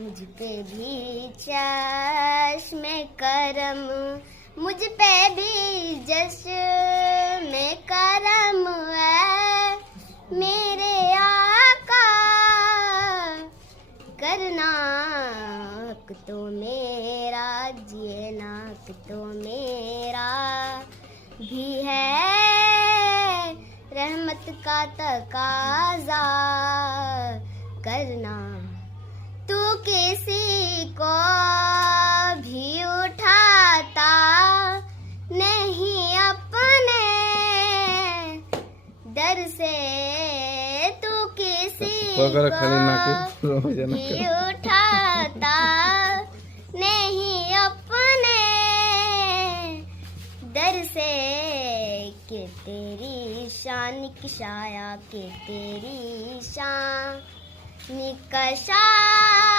मुझ पे भी चश्मे करम, मुझ पे भी चश्मे करम है मेरे आका। करना हक तो मेरा, जीना हक तो मेरा भी है, रहमत का तकाजा करना। तू किसी को भी उठाता नहीं अपने दर से, तू किसी को भी उठाता नहीं अपने दर से, कि तेरी शान की शाया, कि तेरी शान का